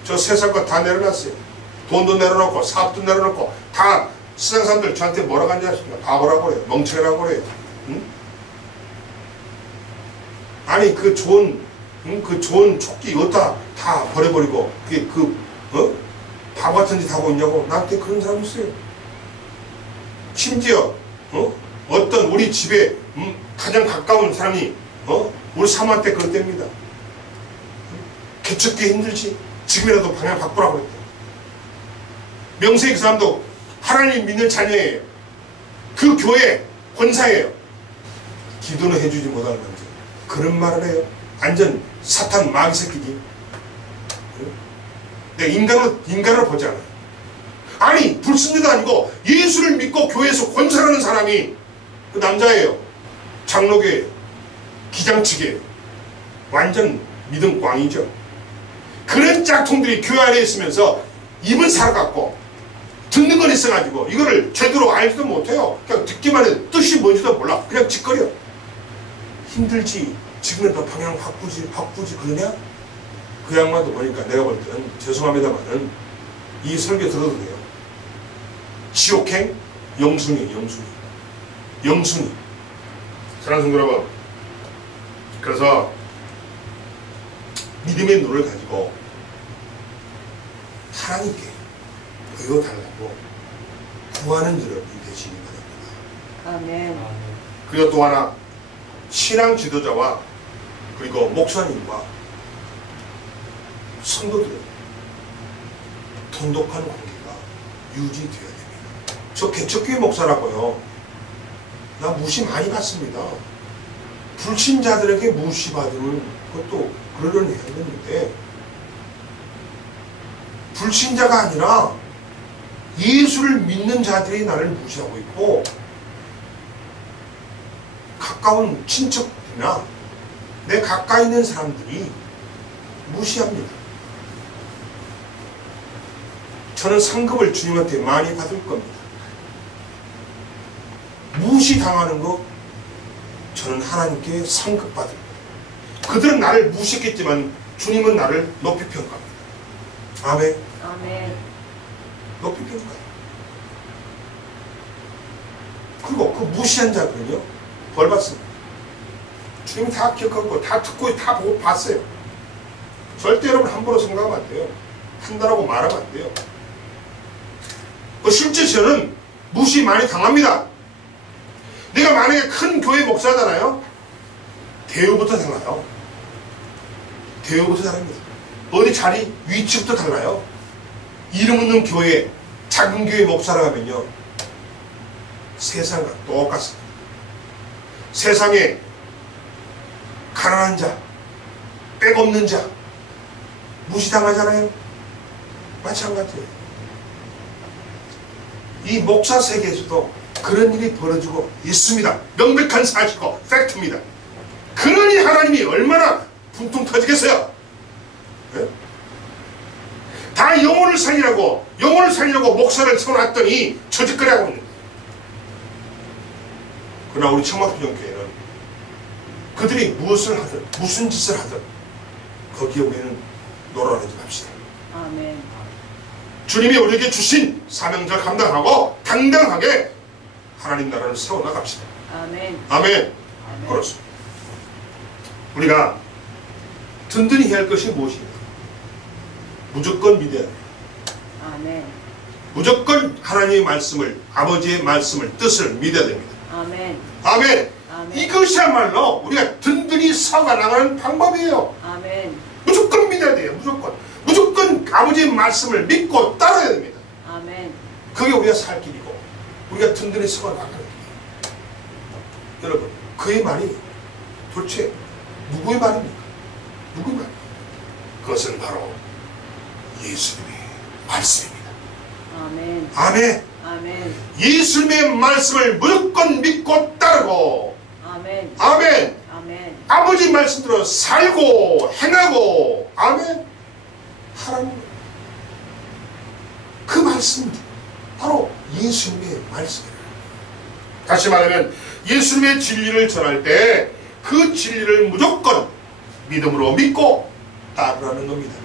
저 세상 거 다 내려놨어요. 돈도 내려놓고 사업도 내려놓고 다 세상 사람들 저한테 뭐라고 하는지 아십니까? 바보라고 그래요. 멍청이라고 그래요. 응? 아니 그 좋은 조끼 어디다 다 버려버리고 그게 바보 같은 짓 하고 있냐고 나한테 그런 사람이 있어요. 심지어 어떤 우리 집에 가장 가까운 사람이 우리 사모한테 그랬답니다. 개척기 힘들지? 지금이라도 방향 바꾸라고 그랬대. 명세히 그 사람도 하나님 믿는 자녀예요. 그 교회 권사예요. 기도는 해주지 못할 만큼 그런 말을 해요. 완전 사탄 마귀 새끼지. 내가 인간을 보지 않아요. 아니 불신자도 아니고 예수를 믿고 교회에서 권사하는 사람이 그 남자예요. 장로교예요. 기장측이에요. 완전 믿음 꽝이죠. 그런 짝퉁들이 교회 안에 있으면서 입은 살아갖고 듣는 건 있어가지고 이거를 제대로 알지도 못해요. 그냥 듣기만 해도 뜻이 뭔지도 몰라. 그냥 짓거려. 힘들지. 지금이라도 방향 바꾸지 그러냐? 그 양반도 보니까 내가 볼 때는 죄송합니다만은 이 설교 들어도 돼요. 지옥행 영순이. 사랑하는 여러분, 그래서 믿음의 눈을 가지고 하나님께 보여달라고 구하는 여러분이 되시기 바랍니다. 아멘. 그리고 또 하나 신앙 지도자와 그리고 목사님과 성도들은 돈독한 관계가 유지되어야 됩니다. 저 개척교회 목사라고요. 나 무시 많이 받습니다. 불신자들에게 무시받으면 그것도 그러려니 했는데 불신자가 아니라 예수를 믿는 자들이 나를 무시하고 있고 가까운 친척이나 내 가까이 있는 사람들이 무시합니다. 저는 상급을 주님한테 많이 받을 겁니다. 무시당하는 거 저는 하나님께 상급받을 거예요. 그들은 나를 무시했겠지만 주님은 나를 높이 평가합니다. 아멘. 아멘. 높이 평가해요. 그리고 그 무시한 자들은요 벌 받습니다. 주님이 다 기억하고 다 듣고 다 보고 봤어요. 절대 여러분 함부로 생각하면 안 돼요. 한다라고 말하면 안 돼요. 실제 저는 무시 많이 당합니다. 내가 만약에 큰 교회 목사잖아요. 대우부터 달라요. 대우부터 다릅니다. 어디 자리 위치부터 달라요. 이름 없는 교회 작은 교회 목사라 하면요 세상과 똑같습니다. 세상에 가난한 자, 백 없는 자 무시당하잖아요. 마찬가지예요. 이 목사 세계에서도 그런 일이 벌어지고 있습니다. 명백한 사실이고 팩트입니다. 그러니 하나님이 얼마나 분통 터지겠어요. 네? 다 영혼을 살리라고 목사를 세워놨더니 저짓거리 하고 있는 거예요. 그러나 우리 청막비전교회는 그들이 무엇을 하든 무슨 짓을 하든 거기에 우리는 놀아내지 맙시다. 아멘. 주님이 우리에게 주신 사명을 감당하고 당당하게 하나님 나라를 세워나갑시다. 아멘. 아멘. 그렇습니다. 우리가 든든히 해야 할 것이 무엇입니까? 무조건 믿어야 돼요. 아멘. 무조건 하나님의 말씀을, 아버지의 말씀을, 뜻을 믿어야 됩니다. 아멘. 아멘. 아멘. 이것이야말로 우리가 든든히 살아나가는 방법이에요. 아멘. 무조건 믿어야 돼요. 무조건 아버지의 말씀을 믿고 따라야 됩니다. 아멘. 그게 우리가 살 길이고 우리가 든든히 살아나가는 길이에요. 여러분, 그의 말이 도대체 누구의 말입니까? 누구의 말입니까? 그것은 바로 예수님의 말씀입니다. 아멘. 아멘. 아멘. 예수님의 말씀을 무조건 믿고 따르고 아멘. 아멘. 아멘. 아버지 말씀대로 살고 행하고 아멘 하라는 거예요. 그 말씀 바로 예수님의 말씀이에요. 다시 말하면 예수님의 진리를 전할 때 그 진리를 무조건 믿음으로 믿고 따르라는 겁니다.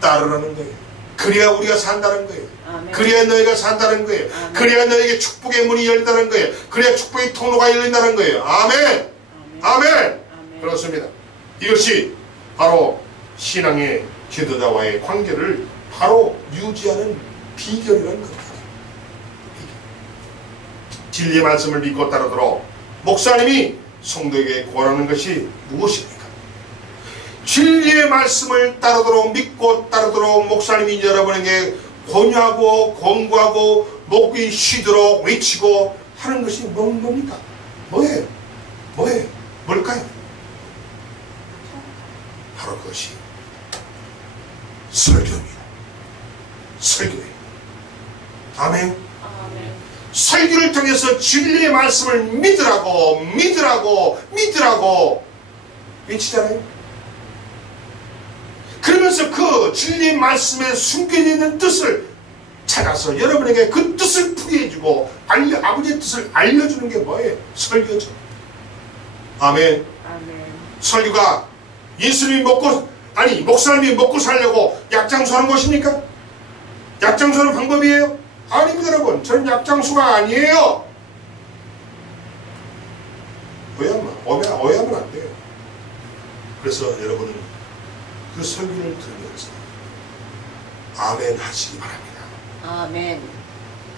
따르라는 거예요. 그래야 우리가 산다는 거예요. 아멘. 그래야 너희가 산다는 거예요. 아멘. 그래야 너에게 축복의 문이 열린다는 거예요. 그래야 축복의 통로가 열린다는 거예요. 아멘. 아멘. 아멘. 그렇습니다. 이것이 바로 신앙의 지도자와의 관계를 바로 유지하는 비결이라는 겁니다. 진리의 말씀을 믿고 따르도록 목사님이 성도에게 권하는 것이 무엇입니까? 진리의 말씀을 따르도록 믿고 따르도록 목사님이 여러분에게 권유하고 권고하고 목이 쉬도록 외치고 하는 것이 뭡니까? 뭐예요? 뭘까요? 바로 그것이 설교입니다. 설교예요. 아멘. 아멘. 설교를 통해서 진리의 말씀을 믿으라고 외치잖아요. 그러면서 그 진리의 말씀에 숨겨져 있는 뜻을 찾아서 여러분에게 그 뜻을 풀게 해주고 아버지의 뜻을 알려주는 게 뭐예요? 설교죠. 아멘. 아멘. 설교가 예수님이 목사님이 먹고 살려고 약장수하는 것입니까? 약장수하는 방법이에요? 아닙니다, 여러분. 저는 약장수가 아니에요. 오해하면 안 돼요. 그래서 여러분은 그 설교를 들으면서 아멘 하시기 바랍니다. 아멘.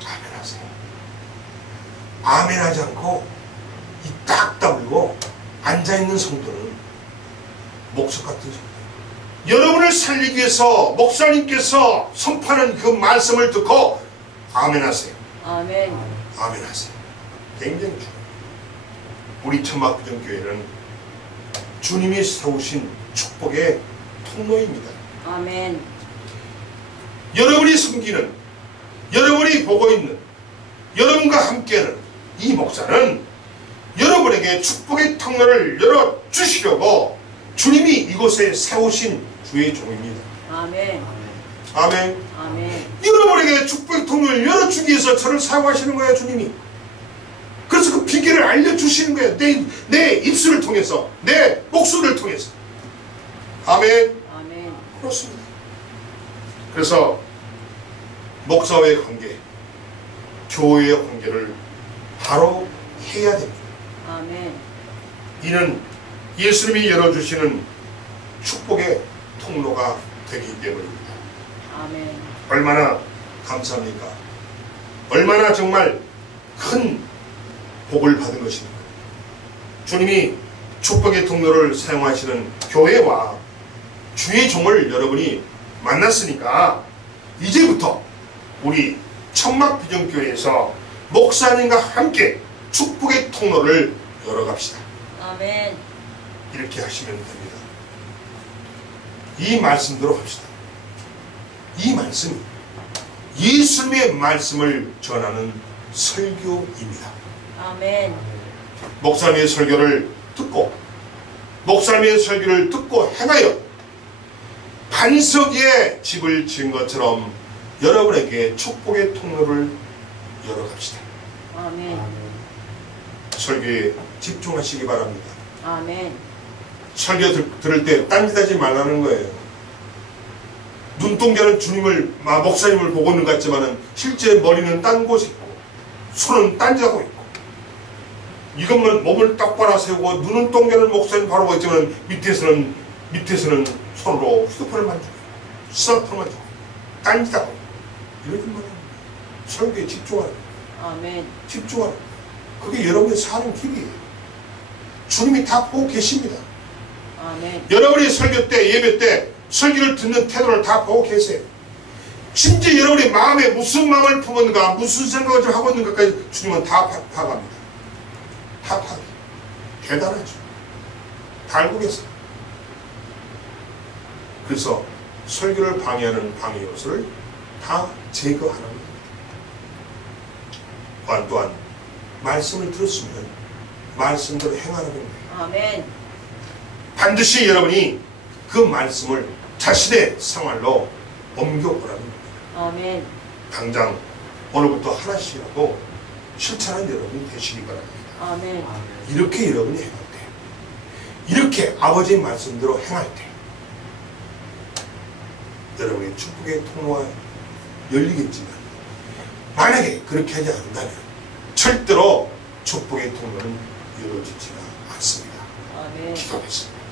아멘 하세요. 아멘 하지 않고 이 딱 다물고 앉아있는 성도는 목석 같은 성도. 여러분을 살리기 위해서 목사님께서 선포하는 그 말씀을 듣고 아멘 하세요. 아멘. 아멘 하세요. 굉장히 중요해요. 우리 천막비전교회는 주님이 세우신 축복의 통로입니다. 아멘. 여러분이 섬기는, 여러분이 보고 있는, 여러분과 함께하는 이 목사는 여러분에게 축복의 통로를 열어주시려고 주님이 이곳에 세우신 주의 종입니다. 아멘. 아멘. 아멘. 여러분에게 축복의 통로를 열어주기 위해서 저를 사용하시는 거예요, 주님이. 그래서 그 비결을 알려주시는 거예요. 내 입술을 통해서, 내 목소리를 통해서. 아멘. 아멘. 그렇습니다. 그래서 목사와의 관계, 교회의 관계를 바로 해야 됩니다. 아멘. 이는 예수님이 열어주시는 축복의 통로가 되기 때문입니다. 아멘. 얼마나 감사합니까? 얼마나 정말 큰 복을 받은 것입니까? 주님이 축복의 통로를 사용하시는 교회와 주의 종을 여러분이 만났으니까 이제부터 우리 천막비전교회에서 목사님과 함께 축복의 통로를 열어갑시다. 아멘. 이렇게 하시면 됩니다. 이 말씀대로 합시다. 이 말씀이 예수님의 말씀을 전하는 설교입니다. 아멘. 목사님의 설교를 듣고 목사님의 설교를 듣고 행하여 반석 위에 집을 지은 것처럼 여러분에게 축복의 통로를 열어갑시다. 아멘. 설교에 집중하시기 바랍니다. 아멘. 설교 들을 때 딴짓하지 말라는 거예요. 눈동자는 주님을 목사님을 보고 있는 것 같지만은 실제 머리는 딴 곳에 있고 손은 딴짓하고 있고 이것만 몸을 똑바로 세우고 눈은 동자는 목사님 바로 보고 있지만 밑에서는 손으로 휴대폰을 만지고 스마트폰을 만지고 딴짓하고 이러지 말라는 거예요. 설교에 집중하는 거예요. 아멘. 집중하는 거예요. 그게 여러분의 사는 길이에요. 주님이 다 보고 계십니다. 아멘. 여러분이 설교 때 예배 때 설교를 듣는 태도를 다 보고 계세요. 심지어 여러분이 마음에 무슨 마음을 품었는가 무슨 생각을 하고 있는가까지 주님은 다 파악합니다. 다 파악해요. 대단하죠. 다 알고 계세요. 그래서 설교를 방해하는 방해 요소를 다 제거하는 겁니다. 또한 말씀을 들었으면 말씀대로 행하는 겁니다. 아멘. 반드시 여러분이 그 말씀을 자신의 생활로 옮겨보라는 겁니다. 아멘. 당장 오늘부터 하나씩이라도 실천하는 여러분이 되시기 바랍니다. 아멘. 이렇게 여러분이 행할 때, 이렇게 아버지의 말씀대로 행할 때 여러분의 축복의 통로가 열리겠지만 만약에 그렇게 하지 않는다면 절대로 축복의 통로는 이루어지지가 않습니다. 아멘. 기도하겠습니다.